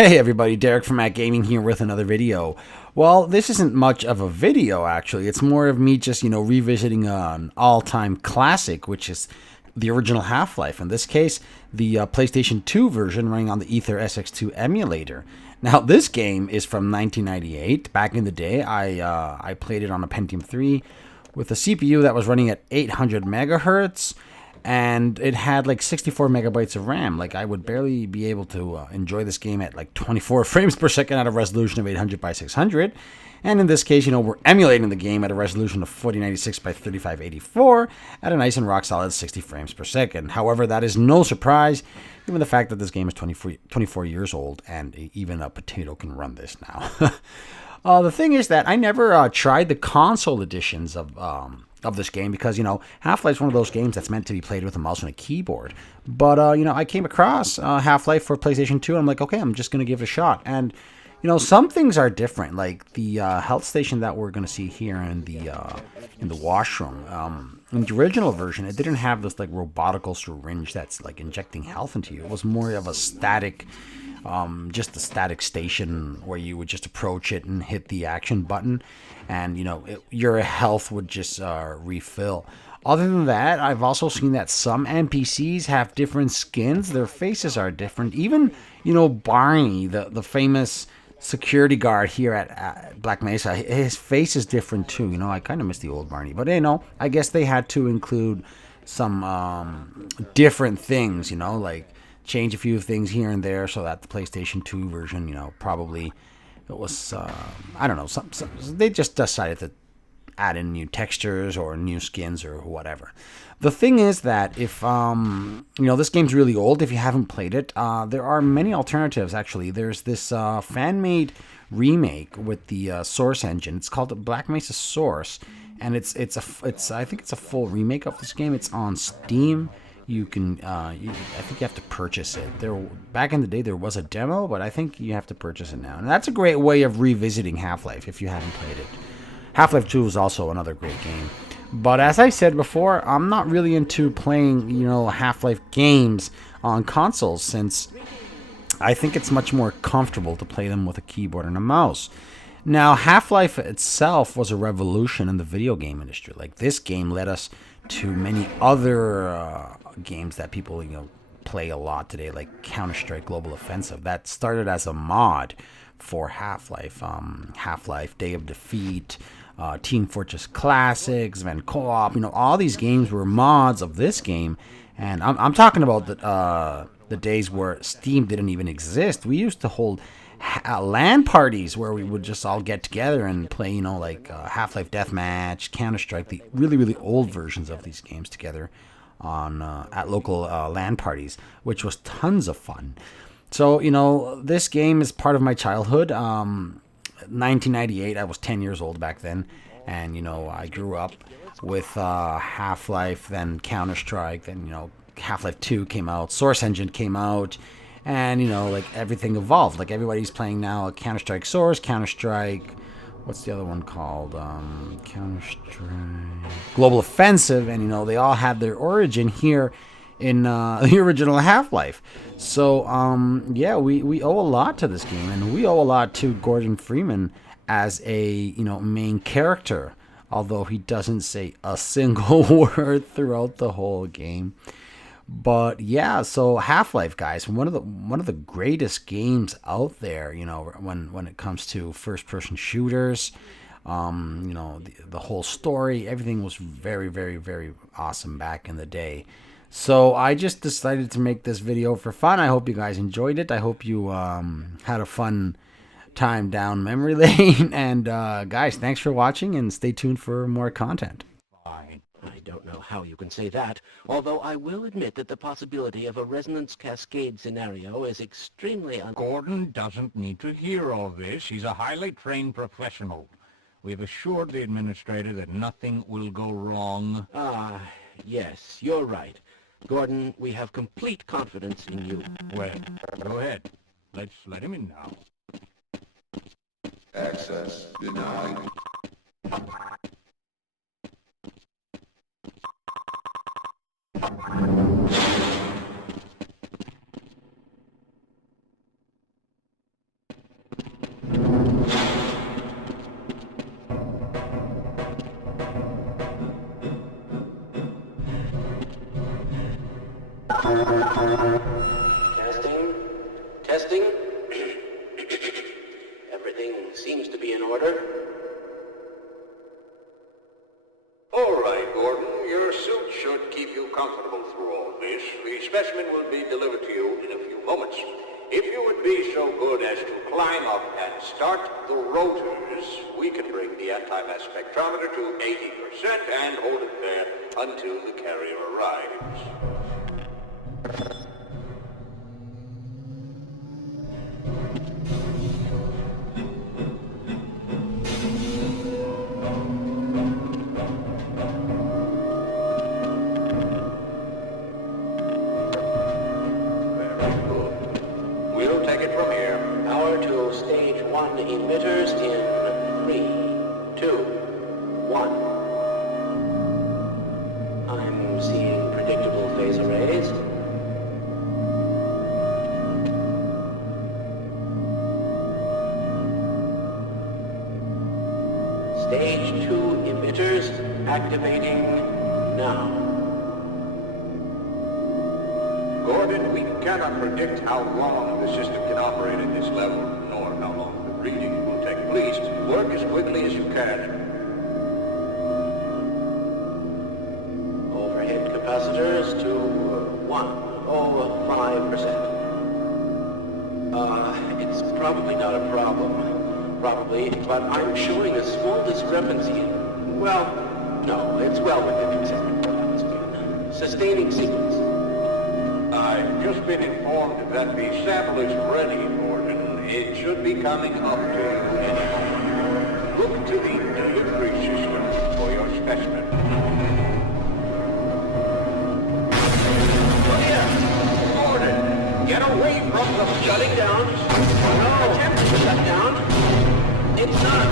Hey everybody, Derek from Mac Gaming here with another video. Well, this isn't much of a video actually. It's more of me just, revisiting an all-time classic, which is the original Half-Life. In this case, the PlayStation 2 version running on the AetherSX2 emulator. Now, this game is from 1998. Back in the day, I played it on a Pentium 3 with a CPU that was running at 800 megahertz. And it had like 64 megabytes of RAM. Like, I would barely be able to enjoy this game at like 24 frames per second at a resolution of 800 by 600. And in this case, we're emulating the game at a resolution of 4096 by 3584 at a nice and rock solid 60 frames per second. However, that is no surprise given the fact that this game is 24 years old and even a potato can run this now. The thing is that I never tried the console editions of this game because, Half-Life is one of those games that's meant to be played with a mouse and a keyboard. But, I came across Half-Life for PlayStation 2, and I'm like, okay, I'm just going to give it a shot. And, some things are different, like the health station that we're going to see here in the washroom. In the original version, it didn't have this, like, robotical syringe that's, like, injecting health into you. It was more of a static... just a static station where you would just approach it and hit the action button, and your health would just refill. Other than that, I've also seen that some NPCs have different skins. Their faces are different. Even Barney, the famous security guard here at Black Mesa, his face is different too. I kind of miss the old Barney, but I guess they had to include some different things. Like change a few things here and there so that the PlayStation 2 version, probably it was, I don't know, they just decided to add in new textures or new skins or whatever. The thing is that if, this game's really old, if you haven't played it, there are many alternatives, actually. There's this fan-made remake with the Source engine. It's called Black Mesa Source, and I think it's a full remake of this game. It's on Steam. You can, I think you have to purchase it. Back in the day, there was a demo, but I think you have to purchase it now. And that's a great way of revisiting Half-Life if you haven't played it. Half-Life 2 is also another great game. But as I said before, I'm not really into playing, Half-Life games on consoles, since I think it's much more comfortable to play them with a keyboard and a mouse. Now, Half-Life itself was a revolution in the video game industry. Like, this game led us to many other games that people play a lot today, like Counter-Strike Global Offensive. That started as a mod for Half-Life. Half-Life, Day of Defeat, Team Fortress Classics, then Co-op. All these games were mods of this game, and I'm talking about the days where Steam didn't even exist. We used to hold LAN parties where we would just all get together and play, like Half-Life Deathmatch, Counter-Strike, the really, really old versions of these games together on at local LAN parties, which was tons of fun. So, this game is part of my childhood. 1998, I was 10 years old back then, and, I grew up with Half-Life, then Counter-Strike, then, Half-Life 2 came out, Source Engine came out, and, like, everything evolved. Like, everybody's playing now Counter-Strike Source, Counter-Strike, what's the other one called? Counter-Strike Global Offensive, and, they all had their origin here in the original Half-Life. So, yeah, we owe a lot to this game, and we owe a lot to Gordon Freeman as a, main character, although he doesn't say a single word throughout the whole game. But yeah, so Half-Life, guys, one of the greatest games out there. When it comes to first-person shooters, the whole story, everything was very, very, very awesome back in the day. So I just decided to make this video for fun. I hope you guys enjoyed it. I hope you had a fun time down memory lane. And guys, thanks for watching, and stay tuned for more content. I don't know how you can say that, although I will admit that the possibility of a resonance cascade scenario is extremely Gordon doesn't need to hear all this. He's a highly trained professional. We've assured the administrator that nothing will go wrong. Yes, you're right. Gordon, we have complete confidence in you. Well, go ahead. Let's let him in now. Access denied. Testing. Testing. Everything seems to be in order. All right, Gordon. Your suit should keep you comfortable through all this. The specimen will be delivered to you in a few moments. If you would be so good as to climb up and start the rotors, we can bring the anti-mass spectrometer to 80% and hold it there until the carrier arrives. Stage 1 emitters in 3, 2, 1. I'm seeing predictable phase arrays. Stage 2 emitters activating now. Gordon, we cannot predict how long the system can operate at this level, nor how long the reading will take. Please, work as quickly as you can. Overhead capacitors to 105%. It's probably not a problem. Probably, but I'm showing a small discrepancy. Well, no, it's well within acceptable limits again. Sustaining sequence. I've just been informed that the sample is ready, Gordon. It should be coming up to you any moment. Look to the delivery system for your specimen. Oh yeah! Gordon! Get away from the shutting down! No! Attempt to shut down! It's not!